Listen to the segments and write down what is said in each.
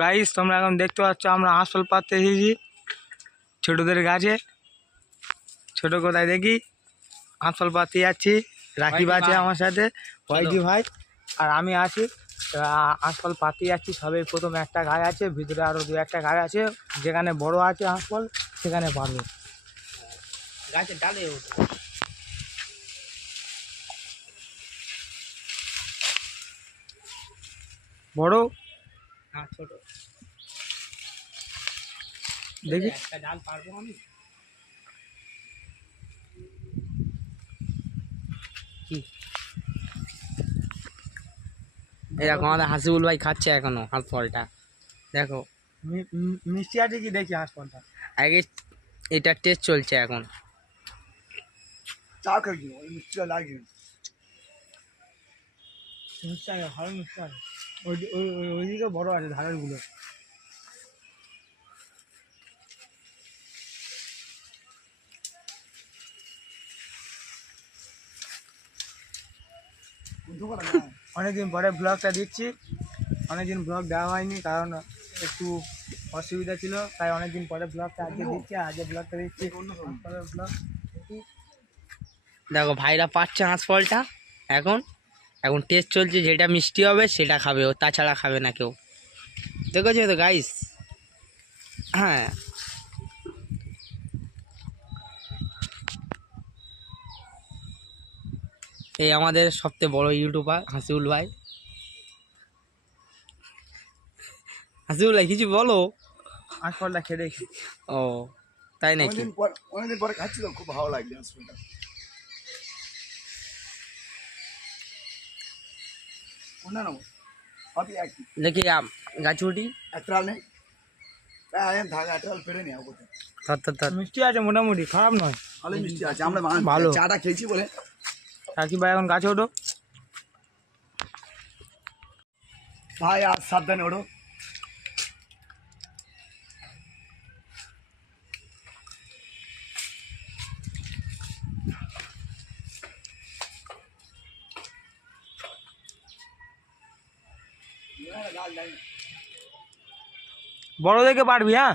Guys তোমরা এখন দেখতে পাচ্ছ আমরা আসল পাততে এসেছি ছোটদের গাছে। ছোট কোথায় দেখি আসল পাততে যাচ্ছি। রাকিব আছে আমার সাথে, ওয়াইজি ভাই আর আমি আছি। আসল পাততে যাচ্ছি। সবে প্রথম একটা গাছ আছে, ভিতরে আরো দু একটা গাছ আছে। যেখানে বড় আছে আসল সেখানে পারবো। গাছের ডালে বড় না ছোট দেখি একটা ডাল পারবো আমি। কি এই দেখো আমাদের হাসিবুল ভাই খাচ্ছে এখনো হাঁস ফলটা। দেখো মিষ্টি আছে কি দেখি হাঁস ফলটা। আগে এটা টেস্ট চলছে এখন। চা খাই ওই মিষ্টিটা লাগে মিষ্টি আছে, ভালো মিষ্টি আছে। ওইদিকে বড় আছে ধারের গুলো। অনেকদিন পরে ব্লগটা দিচ্ছি। অনেকদিন ব্লগ দেওয়া হয়নি কারণ একটু অসুবিধা ছিল, তাই অনেকদিন পরে ব্লগটা আজকে দিচ্ছি। আজকে ব্লগটা দিচ্ছি ব্লগ। দেখো ভাইরা পাচ্ছে হাঁস ফলটা এখন। এখন টেস্ট চলছে, যেটা মিষ্টি হবে সেটা খাবে ও, তাছাড়া খাবে না কেউ। দেখেছো তো গাইস? হ্যাঁ এই আমাদের সবচেয়ে বড় ইউটিউবার হাসিবুল ভাই। হাসিবুল ভাই কিছু বলো। হাঁস ফলটা খেয়ে দেখি। ও তাই নাকি? অনেকদিন পরে খাচ্ছি তো, খুব ভালো লাগছে হাঁস ফলটা। দেখি গাছ উঠি মিষ্টি আছে মোটামুটি, খারাপ নয়, ভালো মিষ্টি আছে। আমরা ভালো চাটা খেয়েছি বলে। রাকিব ভাই এখন গাছে ওঠো ভাই, আর সাবধানে ওঠো। বড় দেখে পারবি। হ্যাঁ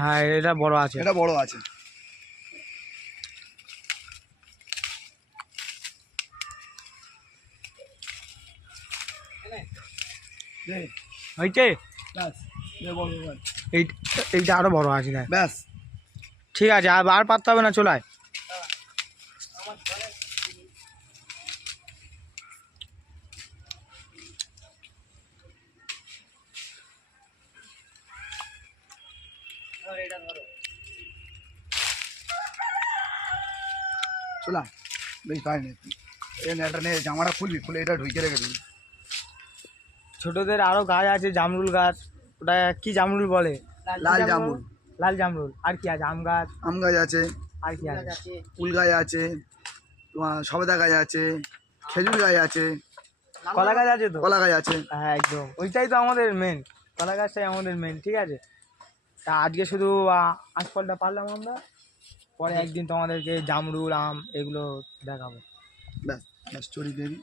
হ্যাঁ এটা বড় আছে, এটা বড় আছে। এইটা আরো বড় আছে। ব্যাস ঠিক আছে, আর পারতে হবে না, চলায়। চলা বেশ ভাই এটা নিয়ে জামাটা খুলবি, খুলে এটা ঢুকে রেখে দিবি। ছোটদের আরো গাছ আছে, জামরুল গাছ। ওটা কি জামরুল বলে? লাল জামরুল। লাল জামরুল। আর কি আছে? আম গাছ। আম গাছ আছে, আর কি আছে? কুল গাছ আছে, তোমার সবেদা গাছ আছে, খেজুর গাছ আছে, কলা গাছ আছে তো? কলা গাছ আছে। হ্যাঁ একদম, ওইটাই তো আমাদের মেন। কলা গাছটাই আমাদের মেন। ঠিক আছে, তা আজকে শুধু আঁশ ফলটা পারলাম আমরা। পরে একদিন তোমাদেরকে জামরুল আম এগুলো দেখাবো। ব্যাস ব্যাস চড়ি দেবি।